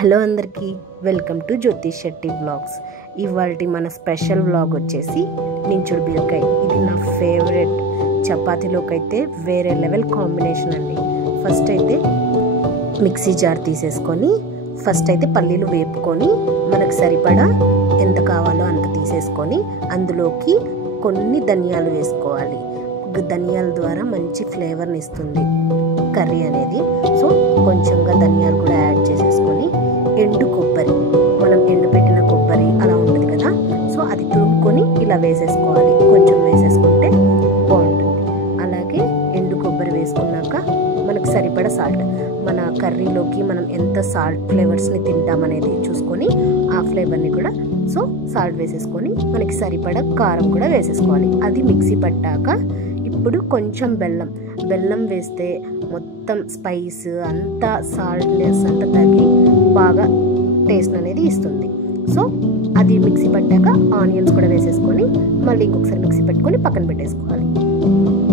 Hello అందరికీ welcome to Jyoti Shetty vlogs. ఇవాల్టి మన స్పెషల్ వ్లాగ్ వచ్చేసి నించుడు బీరకాయ. ఇది నా ఫేవరెట్. చపాతీలోకి అయితే వేరే లెవెల్ కాంబినేషన్ అండి. ఫస్ట్ అయితే మిక్సీ జార్ తీసేసుకొని ఫస్ట్ అయితే పల్లీలు వేపుకొని మనకు సరిపడా ఎంత కావాలో అంత తీసేసుకొని అందులోకి కొన్ని ధనియాలు వేసుకోవాలి. ధనియాల ద్వారా మంచి ఫ్లేవర్ని ఇస్తుంది కర్రీ అనేది. సో కొంచెంగా ధనియాలు కూడా యాడ్ చేసేసుకొని ఎండు కొబ్బరి, మనం ఎండు పెట్టిన కొబ్బరి అలా ఉంటుంది కదా, సో అది తురుముకొని ఇలా వేసేసుకోవాలి. కొంచెం వేసేసుకుంటే బాగుంటుంది. అలాగే ఎండు కొబ్బరి వేసుకున్నాక మనకు సరిపడా సాల్ట్, మన కర్రీలోకి మనం ఎంత సాల్ట్ ఫ్లేవర్స్ని తింటామనేది చూసుకొని ఆ ఫ్లేవర్ని కూడా సో సాల్ట్ వేసేసుకొని మనకి సరిపడా కారం కూడా వేసేసుకోవాలి. అది మిక్సీ పట్టాక ఇప్పుడు కొంచెం బెల్లం వేస్తే మొత్తం స్పైస్ అంతా సాల్ట్నెస్ అంతా తగ్గి బాగా టేస్ట్ అనేది ఇస్తుంది. సో అది మిక్సీ పట్టాక ఆనియన్స్ కూడా వేసేసుకొని మళ్ళీ ఇంకొకసారి మిక్సీ పెట్టుకొని పక్కన పెట్టేసుకోవాలి.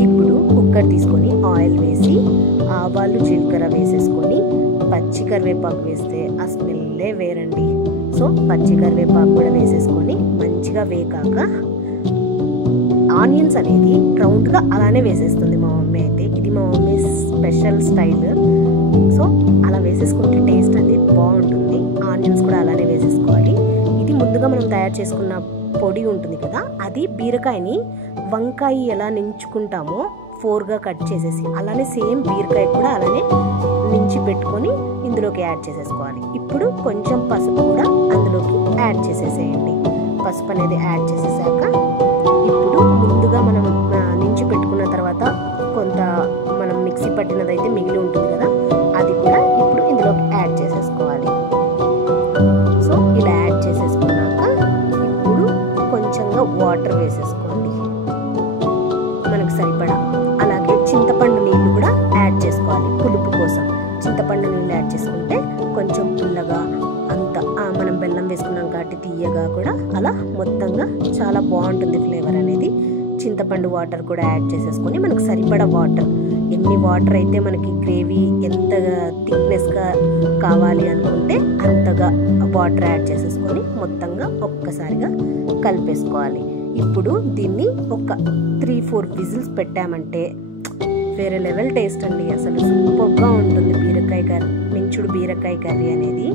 ఇప్పుడు కుక్కర్ తీసుకొని ఆయిల్ వేసి ఆవాలు జీలకర్ర వేసేసుకొని పచ్చి కరివేపాకు వేస్తే ఆ స్మెల్లే వేరండి. సో పచ్చి కరివేపాకు కూడా వేసేసుకొని మంచిగా వేగాక ఆనియన్స్ అనేది రౌండ్గా అలానే వేసేస్తుంది మా మమ్మీ అయితే. ఇది మా మమ్మీ స్పెషల్ స్టైల్. సో అలా వేసేసుకుంటే టేస్ట్ అనేది బాగుంటుంది. ఆనియన్స్ కూడా అలానే వేసేసుకోవాలి. ఇది ముందుగా మనం తయారు చేసుకున్న పొడి ఉంటుంది కదా, అది బీరకాయని వంకాయ ఎలా నించుకుంటామో 4గా కట్ చేసేసి అలానే సేమ్ బీరకాయ కూడా అలానే నించి పెట్టుకొని ఇందులోకి యాడ్ చేసేసుకోవాలి. ఇప్పుడు కొంచెం పసుపు కూడా అందులోకి యాడ్ చేసేసేయండి. పసుపు అనేది యాడ్ చేసేసాక ఇప్పుడు ముందుగా మనం నించి పెట్టుకున్న తర్వాత కొంత మనం మిక్సీ పట్టినదైతే మిగిలి ఉంటుంది కదా, అది కూడా ఇప్పుడు ఇందులోకి యాడ్ చేసేసుకోవాలి. సో ఇలా యాడ్ చేసేసుకున్నాక ఇప్పుడు కొంచెంగా వాటర్ వేసేసుకోండి మనకు సరిపడా. అలాగే చింతపండు నీళ్ళు కూడా యాడ్ చేసుకోవాలి పులుపు కోసం. చింతపండు నీళ్ళు యాడ్ చేసుకుంటే కొంచెం పుల్లగా అంత మనం బెల్లం వేసుకున్నాం కాబట్టి తీయగా కూడా అలా మొత్తంగా చాలా బాగుంటుంది ఫ్లేవర్ అనేది. చింతపండు వాటర్ కూడా యాడ్ చేసేసుకొని మనకు సరిపడా వాటర్, ఎన్ని వాటర్ అయితే మనకి గ్రేవీ ఎంత థిక్నెస్గా కావాలి అనుకుంటే అంతగా వాటర్ యాడ్ చేసేసుకొని మొత్తంగా ఒక్కసారిగా కలిపేసుకోవాలి. ఇప్పుడు దీన్ని ఒక 3-4 విజిల్స్ పెట్టామంటే వేరే లెవెల్ టేస్ట్ అండి. అసలు సూపర్గా ఉంటుంది బీరకాయ కర్రీ, నించుడు బీరకాయ కర్రీ అనేది.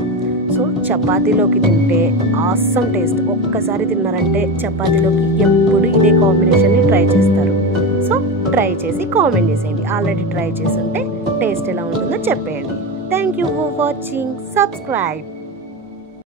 సో చపాతీలోకి తింటే ఆసమ్ టేస్ట్. ఒక్కసారి తిన్నారంటే చపాతీలోకి ఎప్పుడు ఇదే కాంబినేషన్ని ట్రై చేస్తారు. సో ట్రై చేసి కామెంట్ చేసేయండి. ఆల్రెడీ ట్రై చేసి ఉంటే టేస్ట్ ఎలా ఉంటుందో చెప్పేయండి. Thank you for watching. Subscribe.